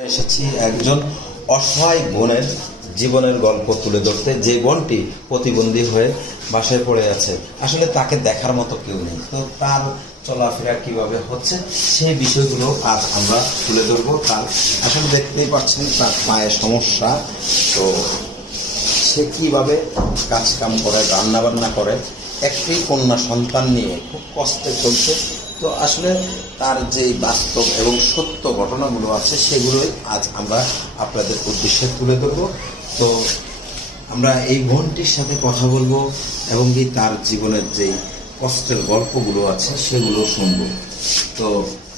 এসেছি একজন অসহায় বোনের জীবনের গল্প তুলে ধরতে। যে বোনটি প্রতিবন্ধী হয়ে বাসায় পড়ে আছে। আসলে তাকে দেখার মতো কেউ নেই। তো তার চলাফেরা কীভাবে হচ্ছে, সেই বিষয়গুলো আজ আমরা তুলে ধরবো। তার আসলে দেখতেই পাচ্ছেন, তার পায়ে সমস্যা। তো সে কীভাবে কাজ কাম করে, রান্নাবান্না করে, একটি কন্যা সন্তান নিয়ে খুব কষ্টে চলছে। তো আসলে তার যে বাস্তব এবং সত্য ঘটনাগুলো আছে, সেগুলোই আজ আমরা আপনাদের উদ্দেশ্যে তুলে ধরব। তো আমরা এই বোনটির সাথে কথা বলব এবং কি তার জীবনের যেই কষ্টের গল্পগুলো আছে, সেগুলো শুনব। তো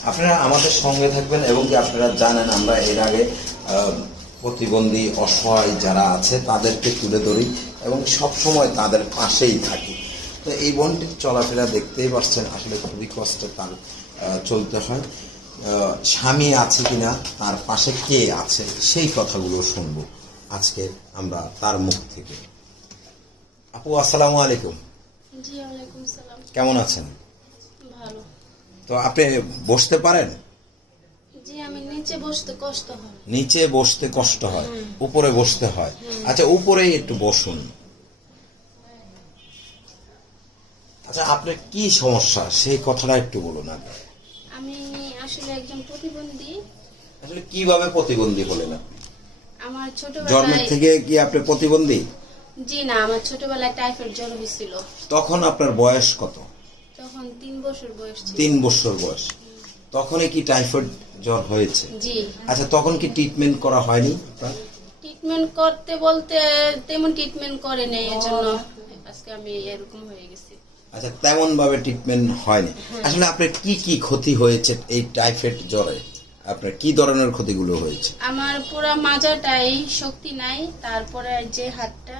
আপনারা আমাদের সঙ্গে থাকবেন এবং কি আপনারা জানেন আমরা এর আগে প্রতিবন্ধী অসহায় যারা আছে, তাদেরকে তুলে ধরি এবং সব সময় তাদের পাশেই থাকি। তো এই বোনটির চলাফেরা দেখতেই পাচ্ছেন আসলে খুবই কষ্টে তার চলতে হয়। স্বামী আছে কিনা তার পাশে কে আছে সেই কথাগুলো শুনব। আজকে আমরা তার মুখ থেকে। আপু আসসালামু আলাইকুম। কেমন আছেন? ভালো। তো আপনি বসতে পারেন? নিচে বসতে কষ্ট হয়। উপরে বসতে হয়। আচ্ছা উপরেই একটু বসুন। আচ্ছা আপনার কি সমস্যা? সেই কথাটা একটু বলুন আগে আমি আসলে একজন প্রতিবন্ধী। আসলে কীভাবে প্রতিবন্ধী হলেন আপনি? আমার জন্মের ছোটবেলায় থেকে কি আপনি প্রতিবন্ধী? জি না আমার ছোটবেলায় টাইফয়েড জ্বর হয়েছিল। তখন আপনার বয়স কত? তখন তিন বছর বয়স ছিল। তিন বছর বয়স। তখনই কি টাইফয়েড জ্বর হয়েছে? জি। আচ্ছা তখন কি ট্রিটমেন্ট করা হয়নি আপনার? ট্রিটমেন্ট করতে বলতে তেমন ট্রিটমেন্ট করে নেই এজন্য আজকে আমি এরকম হয়ে গেছি। আচ্ছা তেমন ভাবে ট্রিটমেন্ট হয়নি। আসলে আপনার কি কি ক্ষতি হয়েছে এই টাইফয়েড জ্বরে? আপনার কি ধরনের ক্ষতিগুলো হয়েছে? আমার পুরো মাজাটাই শক্তি নাই তারপরে যে হাতটা।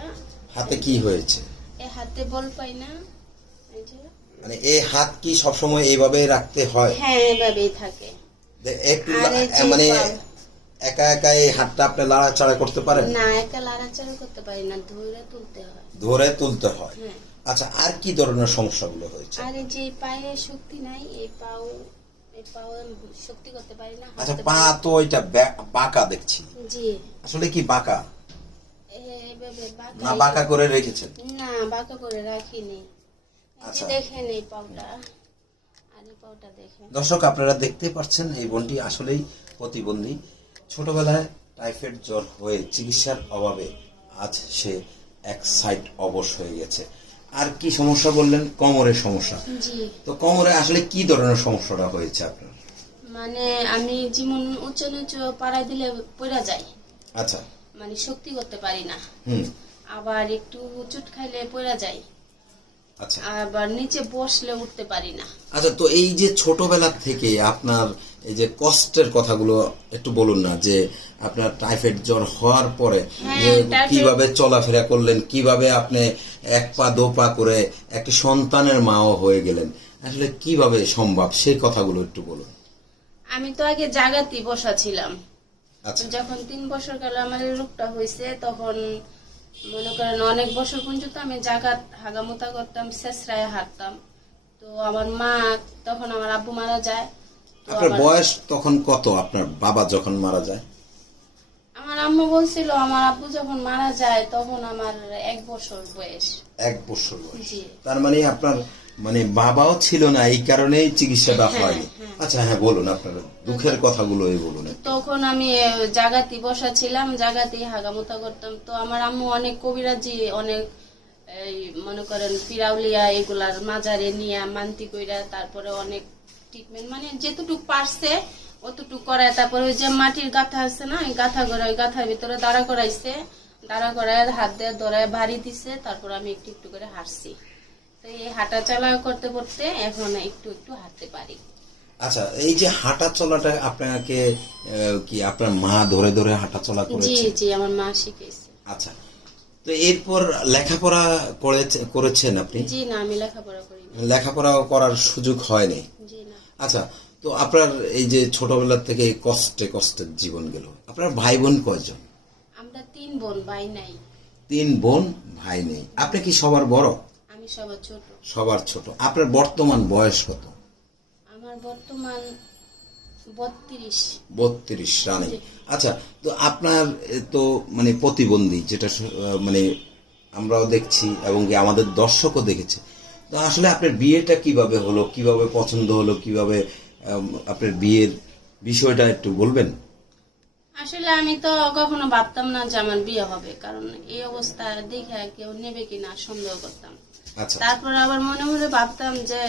হাতে কি হয়েছে? এই হাতে বল পাই না এই যে। মানে এই হাত কি সবসময় এইভাবে রাখতে হয়? হ্যাঁ এভাবেই থাকে। একটু মানে একা একা এই হাতটা আপনি লাড়াচাড়া করতে পারেন? না একা লাড়াচাড়া করতে পারি না ধরে তুলতে হয়। ধরে তুলতে হয়। হ্যাঁ। আচ্ছা আর কি ধরনের সমস্যাগুলো হয়েছে? আর যে পায়ে শক্তি নাই এই পাও শক্তি করতে পারি না আচ্ছা পা তো ব্যাক- বাঁকা দেখছি। জি। আসলে কি বাঁকা? না বাঁকা করে রেখেছেন? না বাঁকা করে রাখি নেই আচ্ছা। দেখে নেই এই পাউটা দর্শক আপনারা দেখতে পাচ্ছেন এই বোনটি আসলেই প্রতিবন্ধী। ছোটবেলায় টাইফয়েড জ্বর হয়ে চিকিৎসার অভাবে আজ সে এক সাইড অবশ হয়ে গেছে। আর কি সমস্যা বললেন? কোমরের সমস্যা। জি। তো কোমরে আসলে কি ধরনের সমস্যাটা হয়েছে আপনার? মানে আমি যেমন উচ্চ নিচু পাড়া দিলে পড়া যাই আচ্ছা। মানে শক্তি করতে পারি না। আবার একটু চুট খাইলে পড়া আচ্ছা আবার নিচে বসলে উঠতে পারি না। আচ্ছা তো এই যে ছোটবেলা থেকে আপনার এই যে কষ্টের কথাগুলো একটু বলুন না যে আপনার টাইফয়েড জ্বর হওয়ার পরে হ্যাঁ, যে কীভাবে চলাফেরা করলেন কীভাবে আপনি এক পা দো পা করে একটি সন্তানের মাও হয়ে গেলেন আসলে কীভাবে সম্ভব? সেই কথাগুলো একটু বলুন। আমি তো আগে জাগাতি বসা ছিলাম। আচ্ছা। যখন তিন বছর কালে আমার এই রোগটা হয়েছে তখন মনে করেন অনেক বছর পর্যন্ত আমি জাগাত হাগামোতা করতাম শেষরায় হাঁটতাম তো আমার মা তখন আমার আব্বু মারা যায়। আপনার বয়স তখন কত? আপনার বাবা যখন মারা যায়? আমার আম্মু বলছিল আমার আব্বু যখন মারা যায় তখন আমার এক বছর বয়স। এক বছর বয়স। তার মানে আপনার মানে বাবাও ছিল না এই কারণেই চিকিৎসাটা হ্যাঁ, হয়নি। হ্যাঁ। আচ্ছা হ্যাঁ বলুন দুঃখের কথাগুলোই বলুন তখন আমি জাগাতি বসা ছিলাম, জাগাতি হাগামোতা করতাম। তো আমার আম্মু অনেক কবিরাজি, অনেক, এই, মনে করেন এগুলার মাজারে নিয়ে মান্তি কইরা তারপরে অনেক ট্রিটমেন্ট মানে যেতটুক পারছে, অতটুক করায়। তারপরে ওই যে মাটির গাথা আছে না গাথা করে ওই গাথার ভিতরে দাঁড়া করাইছে। দাঁড়া করায়, হাত দিয়ে ধরায়, ভারী দিছে, তারপর আমি একটু একটু করে হাঁটছি। তো এই হাঁটা চলা করতে করতে এখন একটু একটু হাঁটতে পারি। আচ্ছা এই যে হাঁটা চলাটা আপনাকে কি আপনার মা ধরে ধরে হাঁটা চলা করেছে? জি জি আমার মা শিখেছে আচ্ছা তো এরপর লেখাপড়া করেছে- করেছেন আপনি? জি না আমি লেখাপড়া করি লেখাপড়া করার সুযোগ হয়নি? জি না। আচ্ছা তো আপনার এই যে ছোটবেলা থেকে কষ্টে কষ্টের জীবন গেল। আপনার ভাই বোন কয়জন? আমরা তিন বোন ভাই নাই। তিন বোন ভাই নেই। আপনি কি সবার বড়? আমি সবার ছোট। সবার ছোট। আপনার বর্তমান বয়স কত? বর্তমান বত্রিশ। রানে। আচ্ছা তো আপনার তো মানে প্রতিবন্ধী যেটা মানে আমরাও দেখছি এবং কি আমাদের দর্শকও দেখেছে। তো আসলে আপনার বিয়েটা কীভাবে হলো কীভাবে পছন্দ হলো কীভাবে আপনার বিয়ের বিষয়টা একটু বলবেন? আসলে আমি তো কখনো ভাবতাম না যে আমার বিয়ে হবে কারণ এই অবস্থা দেখে কেউ নেবে কিনা সন্দেহ করতাম। আচ্ছা। তারপর আবার মনে মনে ভাবতাম যে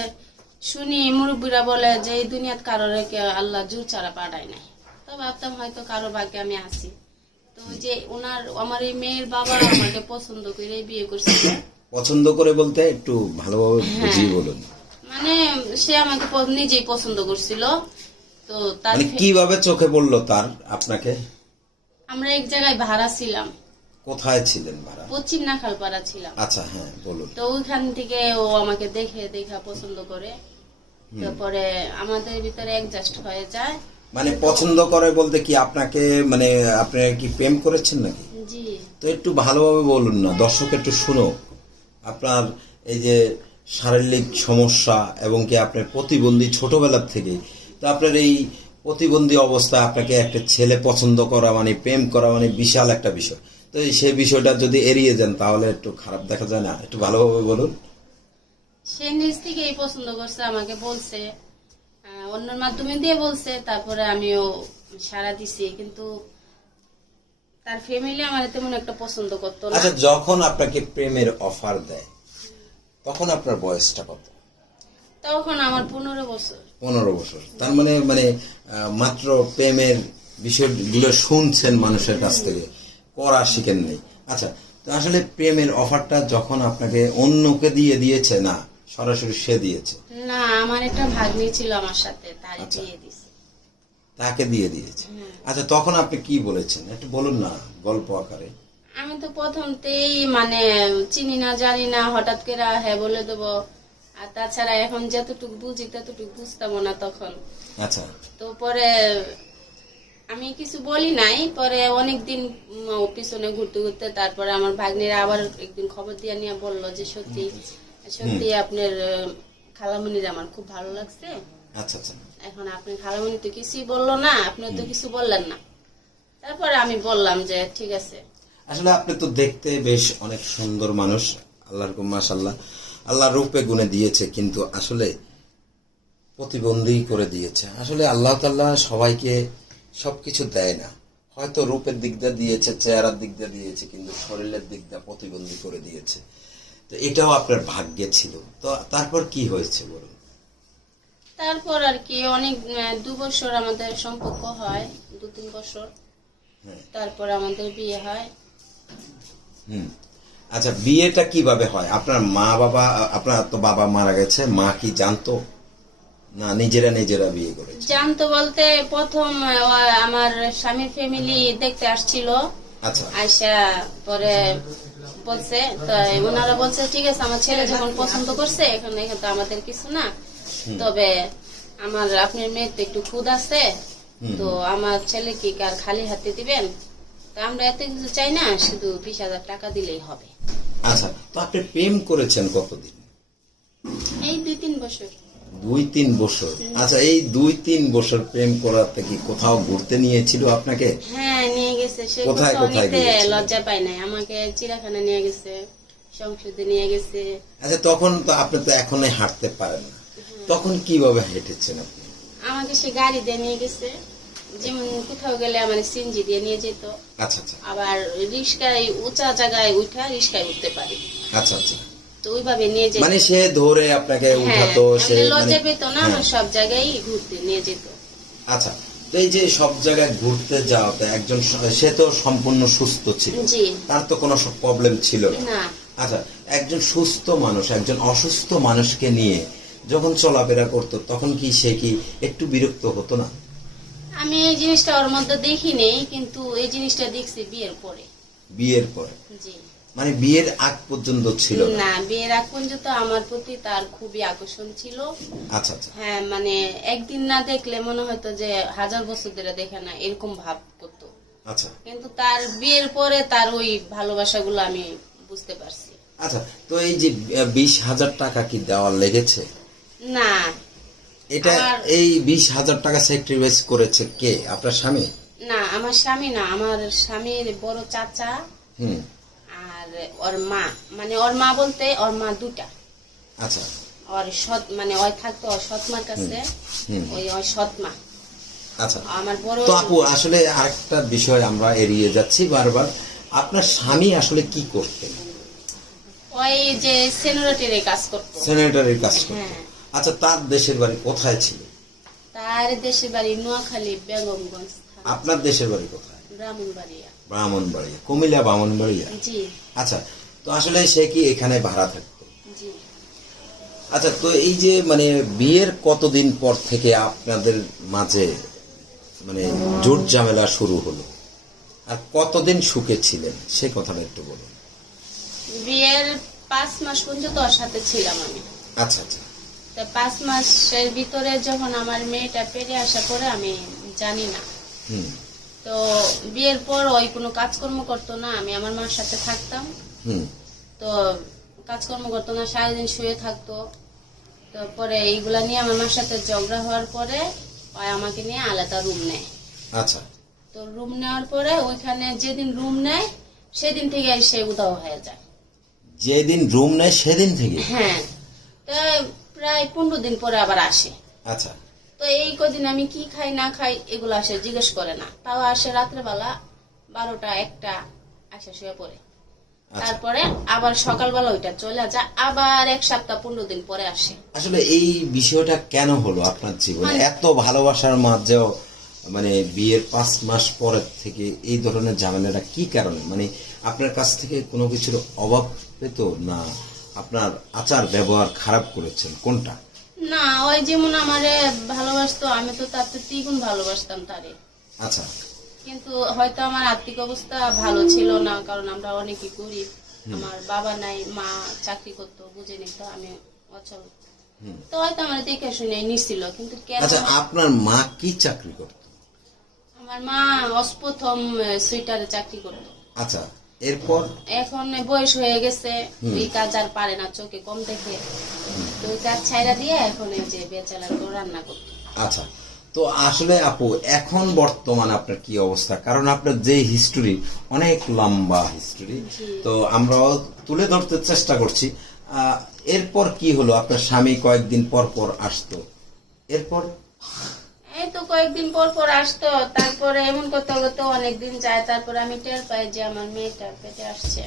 শুনি মুরব্বীরা বলে যে এই দুনিয়াত কারও রেখে আল্লাহ জোর ছাড়া পাঠায় নাই। তো ভাবতাম হয়তো কারও ভাগ্যে আমি আছি। তো যে ওনার আমার এই মেয়ের বাবা আমাকে পছন্দ করে বিয়ে করছিল পছন্দ করে বলতে একটু ভালোভাবে বুঝিয়ে বলুন। মানে সে আমাকে নিজেই পছন্দ করছিল। তো তার মানে কীভাবে চোখে পড়ল তার আপনাকে? আমরা এক জায়গায় ভাড়া ছিলাম। কোথায় ছিলেন ভাড়া? পশ্চিম নাখালপাড়া ছিলাম। আচ্ছা হ্যাঁ বলুন। তো ওইখান থেকে ও আমাকে দেখে দেখা পছন্দ করে। তারপরে আমাদের ভিতরে অ্যাডজাস্ট হয়ে যায়। মানে পছন্দ করে বলতে কি আপনাকে মানে আপনি কি প্রেম করেছেন নাকি? জি। তো একটু ভালোভাবে বলুন না দর্শক একটু শুনো আপনার এই যে শারীরিক সমস্যা এবং কি আপনার প্রতিবন্ধী ছোটবেলার থেকে তো আপনার এই প্রতিবন্ধী অবস্থায় আপনাকে একটা ছেলে পছন্দ করা মানে প্রেম করা মানে বিশাল একটা বিষয়। তো এই সেই বিষয়টা যদি এড়িয়ে যান তাহলে একটু খারাপ দেখা যায় না? একটু ভালোভাবে বলুন। সে নিজ থেকেই পছন্দ করছে আমাকে বলছে অন্যের মাধ্যমে দিয়ে বলছে তারপরে আমিও সারা দিছি কিন্তু তার ফ্যামিলি আমার তেমন একটা পছন্দ করতো না। আচ্ছা যখন আপনাকে প্রেমের অফার দেয় তখন আপনার বয়সটা কত? তখন আমার পনেরো বছর। পনেরো বছর। তার মানে মানে মাত্র প্রেমের বিষয়গুলো শুনছেন মানুষের কাছ থেকে। করা শিখেন নেই। আচ্ছা তো আসলে প্রেমের অফারটা যখন আপনাকে অন্যকে দিয়ে দিয়েছে না সরাসরি সে দিয়েছে? না আমার একটা ভাগ্নি ছিল আমার সাথে তারই আচ্ছা। বিয়ে দিছে। তাকে দিয়ে দিয়েছে? আচ্ছা তখন আপনি কি বলেছেন? একটু বলুন না গল্প আকারে। আমি তো প্রথমতেই মানে চিনি না জানি না হঠাৎ করে হ্যাঁ বলে দেবো। আর তাছাড়া এখন যতটুকু বুঝি ততটুকু বুঝতাম না তখন। আচ্ছা। তো পরে আমি কিছু বলি নাই পরে অনেক দিন পিছনে ঘুরতে ঘুরতে তারপরে আমার ভাগ্নিরা আবার একদিন খবর দিয়ে নিয়ে বলল যে সত্যি সত্যি আপনার খালামণির আমার খুব ভালো লাগছে। আচ্ছা আচ্ছা। এখন আপনি খালামণি তো কিছুই বলল না আপনি তো কিছু বললেন না। তারপরে আমি বললাম যে ঠিক আছে। আসলে আপনি তো দেখতে বেশ অনেক সুন্দর মানুষ আল্লাহর মাশাল্লাহ আল্লাহ রূপে গুণে দিয়েছে কিন্তু আসলে প্রতিবন্ধী করে দিয়েছে। আসলে আল্লাহ তাল্লাহ সবাইকে সবকিছু দেয় না। হয়তো রূপের দিক দিয়ে দিয়েছে চেহারার দিক দিয়ে দিয়েছে কিন্তু শরীরের দিক দিয়ে প্রতিবন্ধী করে দিয়েছে। তো এটাও আপনার ভাগ্যে ছিল। তো তারপর কি হয়েছে বলুন? তারপর আর কি অনেক দু বছর আমাদের সম্পর্ক হয় দু তিন বছর। হ্যাঁ। তারপর আমাদের বিয়ে হয়। হুম। আচ্ছা বিয়েটা কীভাবে হয়? আপনার মা বাবা আপনার তো বাবা মারা গেছে মা কি জানতো? না নিজেরা নিজেরা বিয়ে করেছে। জানতো বলতে প্রথম আমার স্বামীর ফ্যামিলি দেখতে আসছিল। আচ্ছা। আইসা পরে বলছে তো ওনারা বলছে ঠিক আছে আমার ছেলে যখন পছন্দ করছে এখন এখানে তো আমাদের কিছু না। তবে আমার আপনার মেয়ে তো একটু খুদ আছে। তো আমার ছেলে কি কার খালি হাতে দিবেন? তা আমরা এত কিছু চাই না শুধু বিশ হাজার টাকা দিলেই হবে। আচ্ছা তো আপনি প্রেম করেছেন কতদিন? এই দুই তিন বছর। দুই তিন বছর। আচ্ছা এই দুই তিন বছর প্রেম করাতে কি কোথাও ঘুরতে নিয়েছিল আপনাকে? হ্যাঁ নিয়ে গেছে। সে কোথায় কোথায় লজ্জা পায় নাই। আমাকে চিড়াখানা নিয়ে গেছে সংসদে নিয়ে গেছে। আচ্ছা তখন তো আপনি তো এখনই হাঁটতে পারেন না। তখন কীভাবে হেঁটেছেন আপনি? আমাকে সে গাড়ি দিয়ে নিয়ে গেছে। যেমন কোথাও গেলে আমার সিনজি দিয়ে নিয়ে যেত। আচ্ছা আচ্ছা। আবার রিস্কায় উঁচা জায়গায় উঠা রিস্কায় উঠতে পারি। আচ্ছা আচ্ছা। তো ওইভাবে নিয়ে যেত। মানে সে ধরে আপনাকে হ্যাঁ উঠাতো সে মানে লজ্জা পেত না হ্যাঁ। আমার সব জায়গায় ঘুরতে নিয়ে যেত। আচ্ছা এই যে সব জায়গায় ঘুরতে যাওয়াতে একজন সে তো সম্পূর্ণ সুস্থ ছিল। তার তো কোনো প্রবলেম ছিল না। আচ্ছা একজন সুস্থ মানুষ একজন অসুস্থ মানুষকে নিয়ে যখন চলাফেরা করতো তখন কি সে কি একটু বিরক্ত হতো না? আমি এই জিনিসটা ওর মধ্যে দেখিনি কিন্তু এই জিনিসটা দেখছি বিয়ের পরে। বিয়ের পরে। জি। মানে বিয়ের আগ পর্যন্ত ছিল না? বিয়ের আগ পর্যন্ত আমার প্রতি তার খুবই আকর্ষণ ছিল। আচ্ছা আচ্ছা। হ্যাঁ মানে একদিন না দেখলে মনে হতো যে হাজার বছর ধরে দেখে না এরকম ভাব করতো। আচ্ছা। কিন্তু তার বিয়ের পরে তার ওই ভালোবাসাগুলো আমি বুঝতে পারছি। আচ্ছা তো এই যে বিশ হাজার টাকা কি দেওয়া লেগেছে? না। এটা এই বিশ হাজার টাকা স্যাক্রিফাইস করেছে কে? আপনার স্বামী? না আমার স্বামী না আমার স্বামীর বড় চাচা। হুম। আর ওর মা মানে ওর মা বলতে ওর মা দুটা আচ্ছা। ওর সৎ মানে ওই থাকতো ওর সৎমার কাছে হুম। ওই ওর সৎমা আচ্ছা। আমার বড় তো আপু আসলে আরেকটা বিষয় আমরা এড়িয়ে যাচ্ছি বারবার। আপনার স্বামী আসলে কি করতেন? ওই যে সেনোরেটের কাজ করতো। সেনেটারের কাজ করতেন হ্যাঁ। আচ্ছা তার দেশের বাড়ি কোথায় ছিল? তার দেশের বাড়ি নোয়াখালী বেগমগঞ্জ আপনার দেশের বাড়ি কোথায়? ব্রাহ্মণবাড়িয়া। ব্রাহ্মণবাড়িয়া কুমিল্লা ব্রাহ্মণবাড়িয়া? আচ্ছা তো আসলে সে কি এখানে ভাড়া থাকতো? আচ্ছা তো এই যে মানে বিয়ের কতদিন পর থেকে আপনাদের মাঝে মানে জোট ঝামেলা শুরু হলো? আর কতদিন সুখে ছিলেন? সে কথাটা একটু বলুন। বিয়ের পাঁচ মাস পর্যন্ত ওর সাথে ছিলাম আমি। আচ্ছা আচ্ছা। তা পাঁচ মাসের ভিতরে যখন আমার মেয়েটা পেরে আসা পরে আমি জানি না। হুম। তো বিয়ের পর ওই কোনো কাজকর্ম করতো না আমি আমার মার সাথে থাকতাম। তো কাজকর্ম করতো না সারাদিন শুয়ে থাকতো। তো পরে এইগুলা নিয়ে আমার মার সাথে ঝগড়া হওয়ার পরে ওই আমাকে নিয়ে আলাদা রুম নেয়। আচ্ছা। তো রুম নেওয়ার পরে ওইখানে যেদিন রুম নেয় সেদিন থেকে সে উদাও হয়ে যায়। যেদিন রুম নেয় সেদিন থেকে? হ্যাঁ। তো প্রায় পনেরো দিন পরে আবার আসে। আচ্ছা। তো এই কদিন আমি কি খাই না খাই এগুলো আসে জিজ্ঞেস করে না। তাও আসে রাত্রেবেলা বারোটা একটা আসে শুয়ে পড়ে। আচ্ছা। তারপরে আবার সকালবেলা ওইটা চলে যায় আবার এক সপ্তাহ পনেরো দিন পরে আসে। আসলে এই বিষয়টা কেন হলো আপনার জীবনে? মানে- এত ভালোবাসার মাঝেও মানে বিয়ের পাঁচ মাস পরের থেকে এই ধরনের ঝামেলাটা কি কারণে? মানে আপনার কাছ থেকে কোনো কিছুর অভাব পেত না? আপনার আচার ব্যবহার খারাপ করেছেন? কোনটা? না ওই যেমন আমারে ভালোবাসতো আমি তো তার তো দ্বিগুণ ভালোবাসতাম তারে। আচ্ছা। কিন্তু হয়তো আমার আর্থিক অবস্থা ভালো ছিল না কারণ আমরা অনেকই গরিব। আমার বাবা নাই মা চাকরি করতো বুঝে নিত আমি অচল। তো হয়তো আমার দেখে শুনে নিছিল কিন্তু কেন? আচ্ছা আপনার মা কি চাকরি করত? আমার মা অস্প্রথম সুইটারে চাকরি করতো। আচ্ছা। এরপর? এখন বয়স হয়ে গেছে ওই কাজ আর পারে না চোখে কম দেখে। তো ওই কাজ ছাইরা দিয়ে এখন এই যে বেচালার করে রান্না করতো। আচ্ছা তো আসলে আপু এখন বর্তমান আপনার কি অবস্থা? কারণ আপনার যে হিস্টোরি অনেক লম্বা হিস্টোরি তো আমরাও তুলে ধরতে চেষ্টা করছি। আহ, এরপর কি হলো? আপনার স্বামী কয়েকদিন পর পর আসতো। এরপর? এই তো কয়েকদিন পর পর আসতো তারপরে এমন করতে করতে অনেকদিন যায় তারপরে আমি টের পাই যে আমার মেয়েটা পেটে আসছে।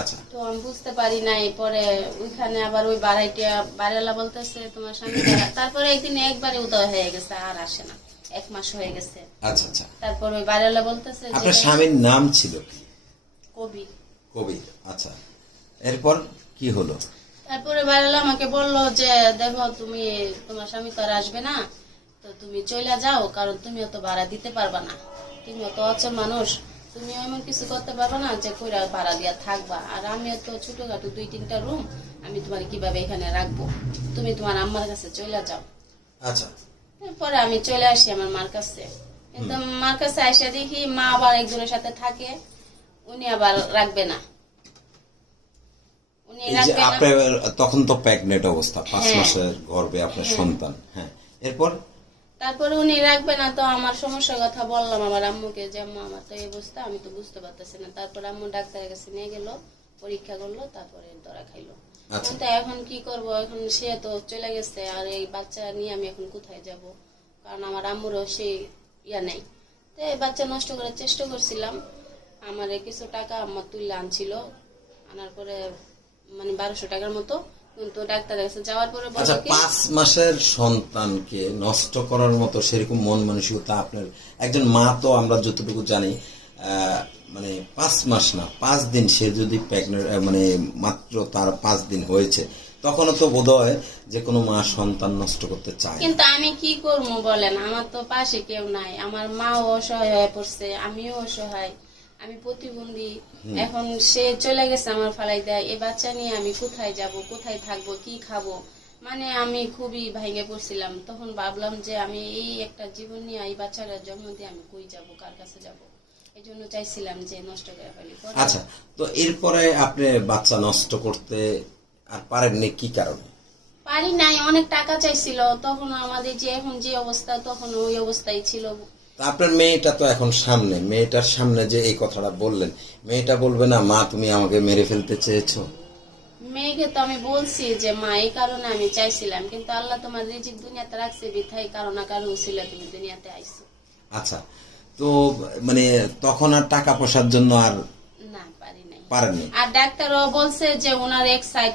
আচ্ছা। তো আমি বুঝতে পারি নাই পরে ওইখানে আবার ওই বাড়াইটা বাড়ালা বলতেছে তোমার স্বামী তারপরে একদিন একবারে উদয় হয়ে গেছে আর আসে না এক মাস হয়ে গেছে। আচ্ছা আচ্ছা। তারপর ওই বাড়ালা বলতেছে আপনার স্বামীর নাম ছিল কি? কবি। কবির আচ্ছা। এরপর কি হলো? তারপরে বাড়ালা আমাকে বলল যে দেখো তুমি তোমার স্বামী তো আর আসবে না তো তুমি চলে যাও কারণ তুমিও তো ভাড়া দিতে পারবা না। তুমিও তো অচল মানুষ তুমি এমন কিছু করতে পারবা না যে কইরা ভাড়া দিয়া থাকবা। আর আমিও তো ছোটখাটো দুই তিনটা রুম আমি তোমার কীভাবে এখানে রাখব? তুমি তোমার আম্মার কাছে চলে যাও। আচ্ছা। পরে আমি চলে আসি আমার মার কাছে। কিন্তু মার কাছে এসে দেখি মা আবার একজনের সাথে থাকে উনি আবার রাখবে না। উনি রাখবে না। তখন তো প্রেগনেন্ট অবস্থা পাঁচ হ্যাঁ। মাসের গর্ভে আপনার সন্তান হ্যাঁ। এরপর? তারপরে উনি রাখবে না তো আমার সমস্যার কথা বললাম আমার আম্মুকে যে আম্মু আমার তো এই অবস্থা আমি তো বুঝতে পারতেছি না। তারপরে আম্মু ডাক্তারের কাছে নিয়ে গেল পরীক্ষা করল তারপরে ধরা খাইলো। আচ্ছা। কিন্তু এখন কি করব? এখন সে তো চলে গেছে আর এই বাচ্চা নিয়ে আমি এখন কোথায় যাব? কারণ আমার আম্মুরও সেই ইয়া নেই। তো এই বাচ্চা নষ্ট করার চেষ্টা করছিলাম। আমার কিছু টাকা আমার তুলে আনছিল আনার পরে মানে বারোশো টাকার মতো কিন্তু ডাক্তারের কাছে যাওয়ার পরে আচ্ছা পাঁচ মাসের সন্তানকে নষ্ট করার মতো সেরকম মন মানসিকতা আপনার একজন মা তো আমরা যতটুকু জানি মানে পাঁচ মাস না পাঁচ দিন সে যদি প্রেগনেন্ট মানে মাত্র তার পাঁচ দিন হয়েছে তখনও তো বোধ হয় যে কোনো মা সন্তান নষ্ট করতে চায় কিন্তু আমি কি করব বলেন? আমার তো পাশে কেউ নাই। আমার মাও অসহায় হয়ে পড়ছে আমিও অসহায়। আমি প্রতিবন্ধী। এখন সে চলে গেছে আমার ফালাই দেয় এ বাচ্চা নিয়ে আমি কোথায় যাব কোথায় থাকব কি খাব? মানে আমি খুবই ভেঙে পড়ছিলাম। তখন ভাবলাম যে আমি এই একটা জীবন নিয়ে এই বাচ্চারা জন্ম দিয়ে আমি কই যাব কার কাছে যাব? এই জন্য চাইছিলাম যে নষ্ট করে ফেলি। আচ্ছা তো এরপরে আপনি বাচ্চা নষ্ট করতে আর পারেননি কি কারণে? পারি নাই অনেক টাকা চাইছিল। তখন আমাদের যে এখন যে অবস্থা তখন ওই অবস্থায় ছিল। আপনার মেয়েটা তো এখন সামনে মেয়েটার সামনে যে এই কথাটা বললেন মেয়েটা বলবে না মা তুমি আমাকে মেরে ফেলতে চেয়েছো? মেয়েকে তো আমি বলছি যে মা এই কারণে আমি চাইছিলাম কিন্তু আল্লাহ তোমার রিজিক দুনিয়াতে রাখছে বিথাই কারণ না কারও ছিল তুমি দুনিয়াতে আইছো। আচ্ছা তো মানে তখন আর টাকা পয়সার জন্য আর না পারি নাই। পারেননি আর ডাক্তারও বলছে যে ওনার এক সাইড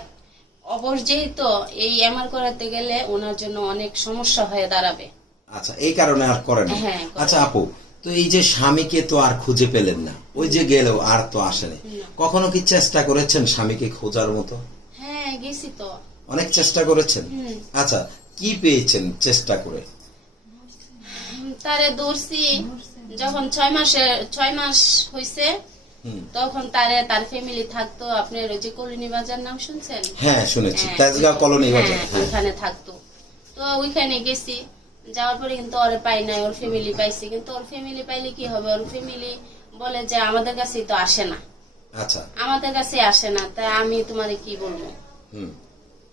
অবশ যেহেতু এই এমআর করাতে গেলে ওনার জন্য অনেক সমস্যা হয়ে দাঁড়াবে। আচ্ছা এই কারণে আর করেন হ্যাঁ, আচ্ছা আপু তো এই যে স্বামীকে তো আর খুঁজে পেলেন না ওই যে গেলেও আর তো আসেনি কখনো কি চেষ্টা করেছেন স্বামীকে খোঁজার মতো? হ্যাঁ গেছি তো। অনেক চেষ্টা করেছেন? আচ্ছা কি পেয়েছেন চেষ্টা করে? তারে দৌড়ছি যখন ছয় মাসে ছয় মাস হয়েছে তখন তারে তার ফ্যামিলি থাকতো আপনার ওই যে কলিনী বাজার নাম শুনছেন? হ্যাঁ শুনেছি। হ্যাঁ, তেজগাঁও কলোনি বাজার হ্যাঁ। ওইখানে থাকতো। তো ওইখানে গেছি। যাওয়ার পরে কিন্তু ওরে পাই নাই ওর ফ্যামিলি পাইছে। কিন্তু ওর ফ্যামিলি পাইলে কি হবে? ওর ফ্যামিলি বলে যে আমাদের কাছেই তো আসে না। আচ্ছা। আমাদের কাছে আসে না। তা আমি তোমারে কি বলব? হুম।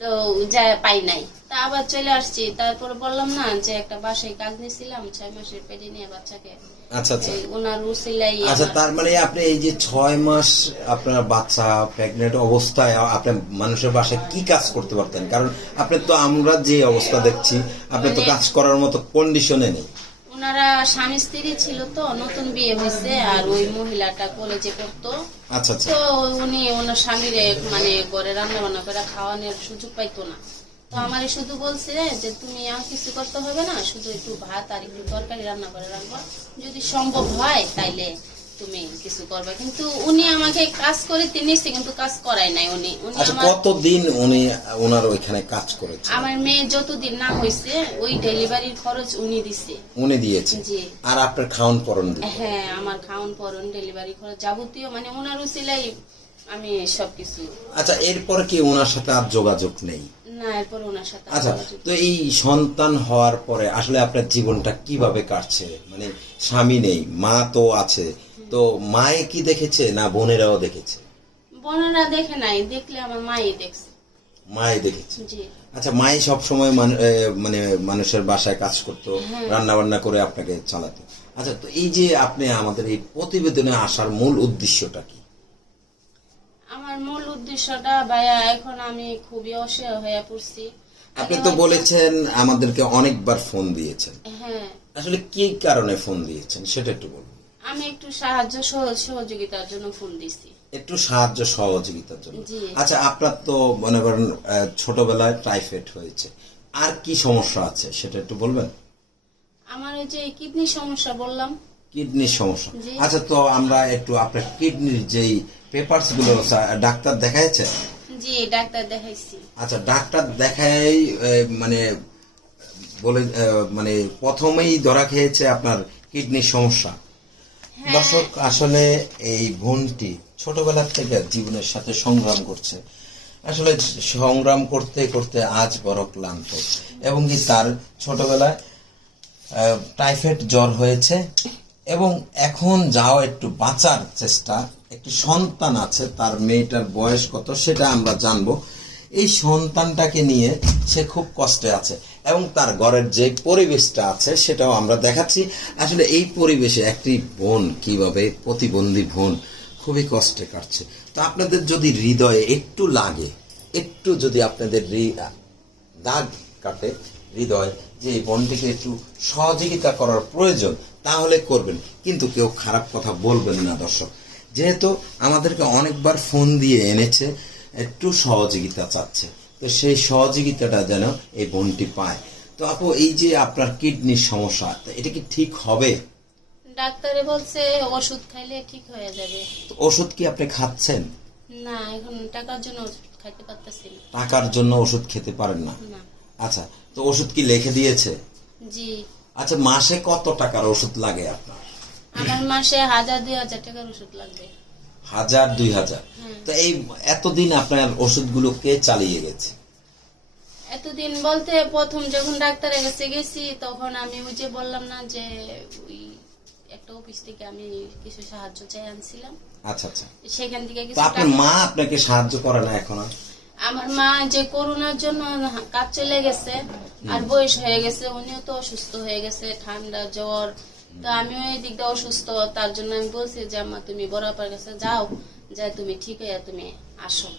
তো যা পাই নাই। তা আবার চলে আসছি। তারপর বললাম না যে একটা বাসায় কাজ নিয়েছিলাম ছয় মাসের পেটে নিয়ে বাচ্চাকে আচ্ছা আচ্ছা। ওনার উসিলাই আচ্ছা তার মানে আপনি এই যে ছয় মাস আপনার বাচ্চা প্রেগনেন্ট অবস্থায় আপনি মানুষের বাসায় কি কাজ করতে পারতেন? কারণ আপনি তো আমরা যে অবস্থা দেখছি আপনি তো কাজ করার মতো কন্ডিশনে নেই। ওনারা স্বামী স্ত্রী ছিল তো নতুন বিয়ে হয়েছে আর ওই মহিলাটা কলেজে পড়তো। আচ্ছা আচ্ছা। তো উনি ওনার স্বামীরে মানে ঘরে রান্না বান্না করে খাওয়ানোর সুযোগ পাইতো না। তো আমারে শুধু বলছে যে তুমি আর কিছু করতে হবে না শুধু একটু ভাত আর একটু তরকারি রান্না করে রাখবা। যদি সম্ভব হয় তাইলে তুমি কিছু করবে। কিন্তু উনি আমাকে কাজ করে নিচ্ছে কিন্তু কাজ করায় নাই। উনি উনি আচ্ছা আমার কতদিন উনি ওনার ওইখানে কাজ আমার মেয়ে যতদিন না হয়েছে ওই ডেলিভারির খরচ উনি দিছে। উনি দিয়েছেন জি। আর আপনার খাওয়ান পরন হ্যাঁ আমার খাওন পরন ডেলিভারি খরচ যাবতীয় মানে ওনার উসিলাই আমি সবকিছু আচ্ছা এরপর কি ওনার সাথে আর যোগাযোগ নেই? না এরপর ওনার সাথে আচ্ছা তো এই সন্তান হওয়ার পরে আসলে আপনার জীবনটা কীভাবে কাটছে? মানে স্বামী নেই মা তো আছে তো মায়ে কি দেখেছে না বোনেরাও দেখেছে? বোনেরা দেখে নাই দেখলে আমার মাই দেখছে। মায়ে দেখেছে? আচ্ছা মাই সব সময় মানে মানুষের বাসায় কাজ করতো রান্না বান্না করে আপনাকে চালাতো। আচ্ছা তো এই যে আপনি আমাদের এই প্রতিবেদনে আসার মূল উদ্দেশ্যটা কি? আমার মূল উদ্দেশ্যটা ভাইয়া এখন আমি খুবই অসহায় হয়ে পড়ছি। আপনি তো বলেছেন আমাদেরকে অনেকবার ফোন দিয়েছেন। হ্যাঁ। আসলে কি কারণে ফোন দিয়েছেন সেটা একটু বলুন। আমি একটু সাহায্য সহযোগিতার জন্য ফোন দিছি একটু সাহায্য সহযোগিতার জন্য। আচ্ছা আপনার তো মনে করেন ছোটবেলায় টাইফয়েড হয়েছে। আর কি সমস্যা আছে সেটা একটু বলবেন? আমার ওই যে কিডনি সমস্যা বললাম কিডনির সমস্যা। আচ্ছা তো আমরা একটু আপনার কিডনির যেই পেপারসগুলো ডাক্তার দেখাইছে? জি ডাক্তার দেখাইছি। আচ্ছা ডাক্তার দেখাই মানে বলে মানে প্রথমেই ধরা খেয়েছে আপনার কিডনির সমস্যা। হ্যাঁ। দর্শক আসলে এই বোনটি ছোটবেলার থেকে জীবনের সাথে সংগ্রাম করছে। আসলে সংগ্রাম করতে করতে আজ বড় ক্লান্ত। এবং কি তার ছোটবেলায় টাইফয়েড জ্বর হয়েছে। এবং এখন যাও একটু বাঁচার চেষ্টা। একটি সন্তান আছে, তার মেয়েটার বয়স কত সেটা আমরা জানব। এই সন্তানটাকে নিয়ে সে খুব কষ্টে আছে এবং তার ঘরের যে পরিবেশটা আছে সেটাও আমরা দেখাচ্ছি। আসলে এই পরিবেশে একটি বোন কীভাবে প্রতিবন্ধী বোন খুবই কষ্টে কাটছে। তো আপনাদের যদি হৃদয়ে একটু লাগে, একটু যদি আপনাদের দাগ কাটে হৃদয়, যে এই বোনটিকে একটু সহযোগিতা করার প্রয়োজন তাহলে করবেন। কিন্তু কেউ খারাপ কথা বলবেন না দর্শক। যেহেতু আমাদেরকে অনেকবার ফোন দিয়ে এনেছে একটু সহযোগিতা চাচ্ছে। তো সেই সহযোগিতাটা যেন এই বোনটি পায়। তো আপু এই যে আপনার কিডনির সমস্যা এটা কি ঠিক হবে? ডাক্তারে বলছে ওষুধ খাইলে ঠিক হয়ে যাবে। ওষুধ কি আপনি খাচ্ছেন? না এখন টাকার জন্য ওষুধ খাইতে পারতেছি টাকার জন্য ওষুধ খেতে পারেন না? না। আচ্ছা তো ওষুধ কি লিখে দিয়েছে? জি। আচ্ছা মাসে কত টাকার ওষুধ লাগে আপনার? আমার মাসে হাজার দুই হাজার টাকার ওষুধ লাগবে। হাজার দুই হাজার। তো এই এতদিন আপনার ওষুধগুলো কে চালিয়ে গেছে? এতদিন বলতে প্রথম যখন ডাক্তারের কাছে গেছি তখন আমি ওই যে বললাম না যে ওই একটা অফিস থেকে আমি কিছু সাহায্য চাই আনছিলাম। আচ্ছা আচ্ছা। সেখান থেকে কিছু আপনার মা আপনাকে সাহায্য করে না এখন? আমার মা যে করোনার জন্য কাজ চলে গেছে আর বয়স হয়ে গেছে উনিও তো অসুস্থ হয়ে গেছে ঠান্ডা জ্বর। তো আমিও এই দিকটা অসুস্থ তার জন্য আমি বলছি যে আম্মা তুমি আপার কাছে যাও যা তুমি ঠিক হয়ে তুমি আসো।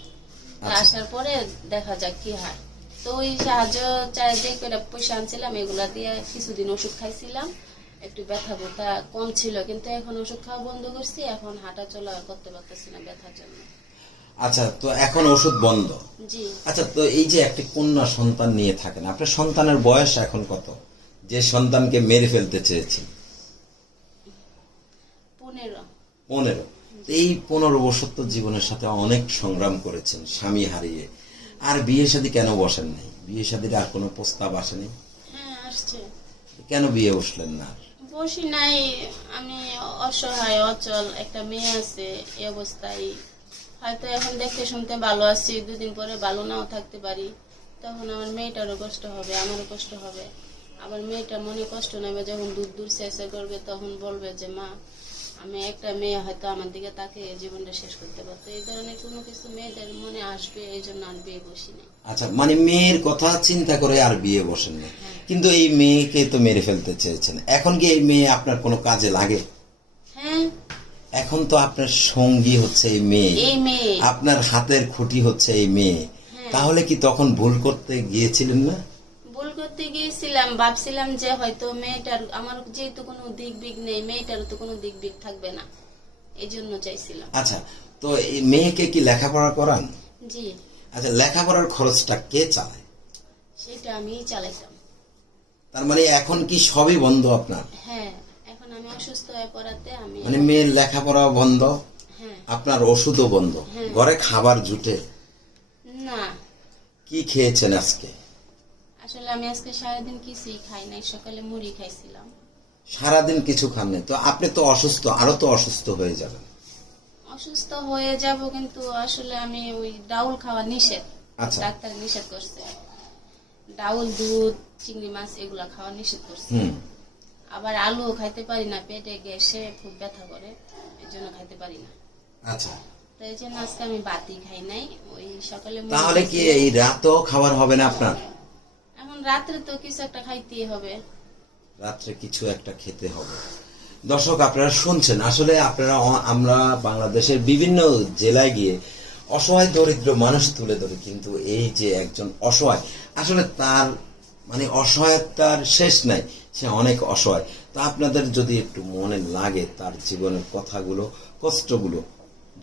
আচ্ছা। আসার পরে দেখা যাক কি হয়। তো ওই সাহায্য চাই যে করে পয়সা আনছিলাম এগুলা দিয়ে কিছুদিন ওষুধ খাইছিলাম। একটু ব্যথা ব্যথা কম ছিল কিন্তু এখন ওষুধ খাওয়া বন্ধ করছি এখন হাঁটা চলা করতে পারতেছি না ব্যথার জন্য। আচ্ছা তো এখন ওষুধ বন্ধ। আচ্ছা তো এই যে একটি কন্যা সন্তান নিয়ে থাকেন আপনার সন্তানের বয়স এখন কত? যে সন্তানকে মেরে ফেলতে চেয়েছেন। পনেরো। পনেরো। এই পনেরো বছর তো জীবনের সাথে অনেক সংগ্রাম করেছেন স্বামী হারিয়ে। আর বিয়ে শাদী কেন বসেন নাই? বিয়ে শাদীর আর কোনো প্রস্তাব আসেনি? হ্যাঁ আসছে। কেন বিয়ে বসলেন না বসি নাই আমি অসহায় অচল একটা মেয়ে আছে এই অবস্থায় হয়তো এখন দেখতে শুনতে ভালো আছি দুদিন পরে ভালো নাও থাকতে পারি। তখন আমার মেয়েটারও কষ্ট হবে আমারও কষ্ট হবে। আমার মেয়েটা মনে কষ্ট নেবে যখন দূর দূর শেষে করবে তখন বলবে যে মা আমি একটা মেয়ে হয়তো আমার দিকে তাকে জীবনটা শেষ করতে পারতো। এই ধরনের কোনো কিছু মেয়েদের মনে আসবে এই জন্য আর বিয়ে বসি না আচ্ছা মানে মেয়ের কথা চিন্তা করে আর বিয়ে বসেন না কিন্তু এই মেয়েকে তো মেরে ফেলতে চেয়েছেন। এখন কি এই মেয়ে আপনার কোনো কাজে লাগে? হ্যাঁ এখন তো আপনার সঙ্গী হচ্ছে এই মেয়ে। আপনার হাতের খুঁটি হচ্ছে এই মেয়ে। হ্যাঁ। তাহলে কি তখন ভুল করতে গিয়েছিলেন না? ভুল করতে গিয়েছিলাম ভাবছিলাম যে হয়তো মেয়েটার আমার যেহেতু কোনো দিক বিক নেই মেয়েটারও তো কোনো দিক বিক থাকবে না। এই জন্য চাইছিলাম। আচ্ছা তো এই মেয়েকে কি লেখাপড়া করান? জি। আচ্ছা লেখাপড়ার খরচটা কে চালায়? সেটা আমিই চালাইতাম। তার মানে এখন কি সবই বন্ধ আপনার? হ্যাঁ। আমি অসুস্থ হয়ে পড়াতে আমি মানে মেয়ের লেখাপড়া বন্ধ হ্যাঁ। আপনার ওষুধও বন্ধ। হ্যাঁ। ঘরে খাবার জুটে। না। কি খেয়েছেন আজকে? আসলে আমি আজকে সারাদিন কিছুই খাই নাই সকালে মুড়ি খাইছিলাম। সারাদিন কিছু তো আপনি তো অসুস্থ আরও তো অসুস্থ হয়ে যাবেন। অসুস্থ হয়ে যাব কিন্তু আসলে আমি ওই ডাউল খাওয়া নিষেধ। আচ্ছা। ডাক্তার নিষেধ করছে। ডাউল দুধ চিংড়ি মাছ এগুলা খাওয়া নিষেধ করছে। আবার আলু খাইতে পারি না পেটে গ্যাসে খুব ব্যথা করে এই জন্য খাইতে পারি না। আচ্ছা। তো এই জন্য আজকে আমি বাতি খাই নাই ওই সকালে তাহলে কি। এই রাতও খাবার হবে না আপনার? এখন রাত্রে তো কিছু একটা খাইতেই হবে। রাত্রে কিছু একটা খেতে হবে। দর্শক আপনারা শুনছেন আসলে আপনারা আমরা বাংলাদেশের বিভিন্ন জেলায় গিয়ে অসহায় দরিদ্র মানুষ তুলে ধরে কিন্তু এই যে একজন অসহায় আসলে তার মানে অসহায়তার শেষ নাই। সে অনেক অসহায়। তা আপনাদের যদি একটু মনে লাগে তার জীবনের কথাগুলো কষ্টগুলো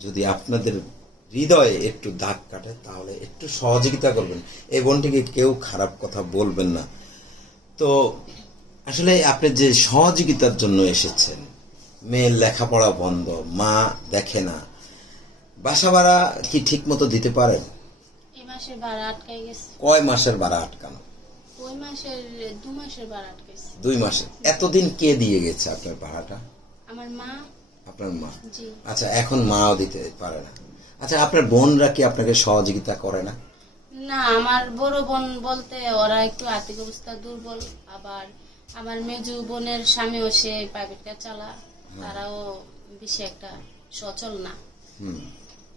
যদি আপনাদের হৃদয়ে একটু দাগ কাটে তাহলে একটু সহযোগিতা করবেন। এই বোনটিকে কেউ খারাপ কথা বলবেন না। তো আসলে আপনি যে সহযোগিতার জন্য এসেছেন মেয়ের লেখাপড়া বন্ধ মা দেখে না বাসা ভাড়া কি ঠিক মতো দিতে পারেন? কয় মাসের ভাড়া আটকানো? মাসের দু মাসের ভাড়া আটকাইছে দুই মাসের এতদিন কে দিয়ে গেছে আপনার ভাড়াটা? আমার মা। আপনার মা? জি। আচ্ছা এখন মাও দিতে পারে না। আচ্ছা আপনার বোনরা কি আপনাকে সহযোগিতা করে না? না আমার বড় বোন বলতে ওরা একটু আর্থিক অবস্থা দুর্বল আবার আমার মেজু বোনের স্বামীও সে প্রাইভেট কার চালা তারাও বেশি একটা সচল না। হুম।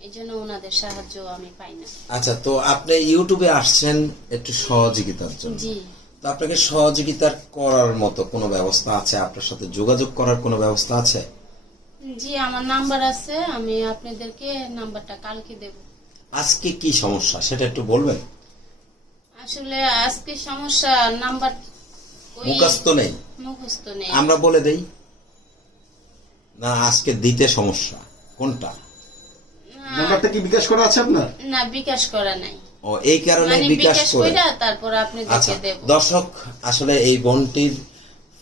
এই জন্য ওনাদের সাহায্য আমি পাই না। আচ্ছা তো আপনি ইউটিউবে আসছেন একটু সহযোগিতার জন্য। জি। তো আপনাকে সহযোগিতার করার মতো কোনো ব্যবস্থা আছে? আপনার সাথে যোগাযোগ করার কোনো ব্যবস্থা আছে? জি আমার নাম্বার আছে আমি আপনাদেরকে নাম্বারটা কালকে দেব। আজকে কি সমস্যা? সেটা একটু বলবেন। আসলে আজকে সমস্যা নাম্বার মুখস্থ নেই। মুখস্থ নেই। আমরা বলে দেই। না আজকে দিতে সমস্যা। কোনটা? নাম্বারটা কি বিকাশ করা আছে আপনার? না বিকাশ করা নাই। ও এই কারণে মানে বিকাশ করে। তারপর আপনাদেরকে আচ্ছা দেব। দর্শক আসলে এই বোনটির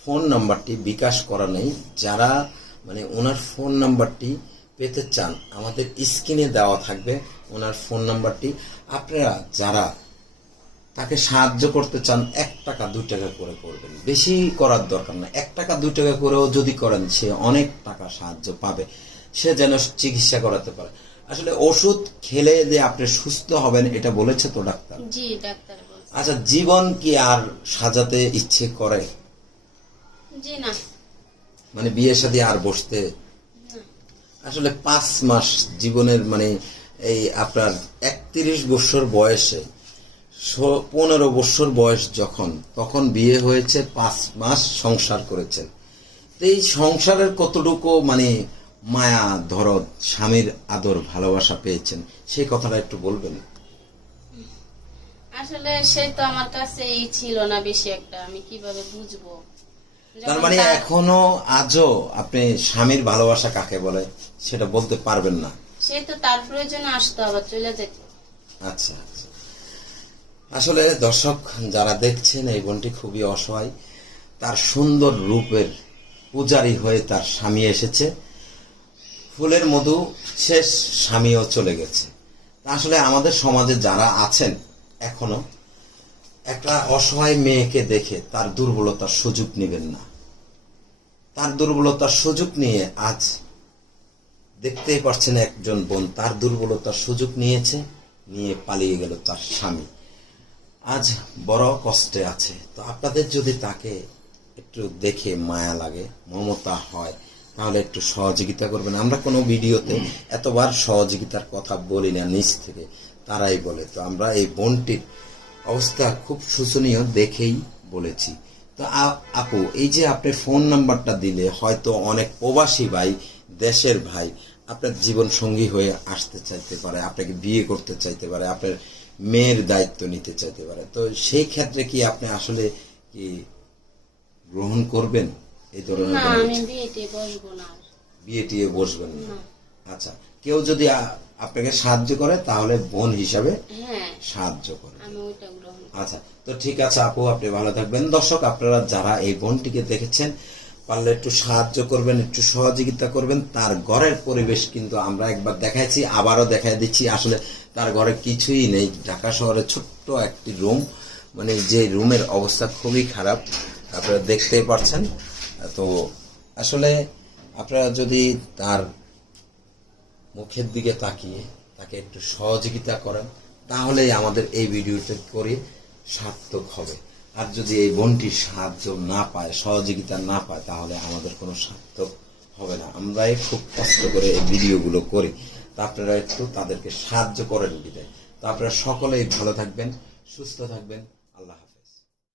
ফোন নাম্বারটি বিকাশ করা নেই। যারা মানে ওনার ফোন নাম্বারটি পেতে চান আমাদের স্ক্রিনে দেওয়া থাকবে ওনার ফোন নাম্বারটি। আপনারা যারা তাকে সাহায্য করতে চান এক টাকা দুই টাকা করে করবেন। বেশি করার দরকার না। এক টাকা দুই টাকা করেও যদি করেন সে অনেক টাকা সাহায্য পাবে। সে যেন চিকিৎসা করাতে পারে। আসলে ওষুধ খেলে যে আপনি সুস্থ হবেন এটা বলেছে তো ডাক্তার? জি ডাক্তার আচ্ছা জীবন কি আর সাজাতে ইচ্ছে করে? জি না। মানে বিয়ে শাদী আর বসতে? আসলে পাঁচ মাস জীবনের মানে এই আপনার একত্রিশ বছর বয়সে পনেরো বছর বয়স যখন তখন বিয়ে হয়েছে পাঁচ মাস সংসার করেছেন। তো এই সংসারের কতটুকু মানে মায়া ধরদ স্বামীর আদর ভালোবাসা পেয়েছেন। সেই কথাটা একটু বলবেন। আসলে সে তো আমার কাছে এই ছিল না বেশি একটা আমি কীভাবে বুঝব? তার মানে এখনও আজও আপনি স্বামীর ভালোবাসা কাকে বলে সেটা বলতে পারবেন না? সে তো তার প্রয়োজনে আসতো আবার চলে যেত। আচ্ছা আচ্ছা। আসলে দর্শক যারা দেখছেন এই বোনটি খুবই অসহায়। তার সুন্দর রূপের পূজারি হয়ে তার স্বামী এসেছে। ফুলের মধু শেষ স্বামীও চলে গেছে। আসলে আমাদের সমাজে যারা আছেন এখনও, একটা অসহায় মেয়েকে দেখে তার দুর্বলতার সুযোগ নেবেন না। তার দুর্বলতার সুযোগ নিয়ে আজ দেখতেই পারছেন একজন বোন, তার দুর্বলতার সুযোগ নিয়েছে, নিয়ে পালিয়ে গেল তার স্বামী। আজ বড় কষ্টে আছে। তো আপনাদের যদি তাকে একটু দেখে মায়া লাগে, মমতা হয় তাহলে একটু সহযোগিতা করবেন। আমরা কোনো ভিডিওতে এতবার সহযোগিতার কথা বলি না নিচ থেকে। তারাই বলে। তো আমরা এই বোনটির অবস্থা খুব শোচনীয় দেখেই বলেছি। তো আপু, এই যে আপনি ফোন নাম্বারটা দিলে, হয়তো অনেক প্রবাসী ভাই, দেশের ভাই, আপনার জীবন সঙ্গী হয়ে আসতে চাইতে পারে, আপনাকে বিয়ে করতে চাইতে পারে, আপনার মেয়ের দায়িত্ব নিতে চাইতে পারে। তো সেই ক্ষেত্রে কি আপনি আসলে কি গ্রহণ করবেন? এই ধরনের না কোনো আমি কিছু? বিয়েতে বসবো না। আর। বিয়ে টিয়ে বসবেন না? না। আচ্ছা কেউ যদি আ- আপনাকে সাহায্য করে তাহলে বোন হিসাবে হ্যাঁ। সাহায্য করে। আমি ওইটা গ্রহণ করব। আচ্ছা তো ঠিক আছে আপু আপনি ভালো থাকবেন। দর্শক আপনারা যারা এই বোনটিকে দেখেছেন পারলে একটু সাহায্য করবেন একটু সহযোগিতা করবেন। তার ঘরের পরিবেশ কিন্তু আমরা একবার দেখাইছি আবারও দেখাই দিচ্ছি। আসলে তার ঘরে কিছুই নেই। ঢাকা শহরে ছোট্ট একটি রুম। মানে যে রুমের অবস্থা খুবই খারাপ। আপনারা দেখতেই পারছেন। তো আসলে আপনারা যদি তার মুখের দিকে তাকিয়ে তাকে একটু সহযোগিতা করেন, তাহলেই আমাদের এই ভিডিওতে করে সার্থক হবে। আর যদি এই বোনটি সাহায্য না পায়, সহযোগিতা না পায়, তাহলে আমাদের কোনো সার্থক হবে না। আমরাই খুব কষ্ট করে এই ভিডিওগুলো করি। তা আপনারা একটু তাদেরকে সাহায্য করেন বিদায়। তো আপনারা সকলেই ভালো থাকবেন, সুস্থ থাকবেন।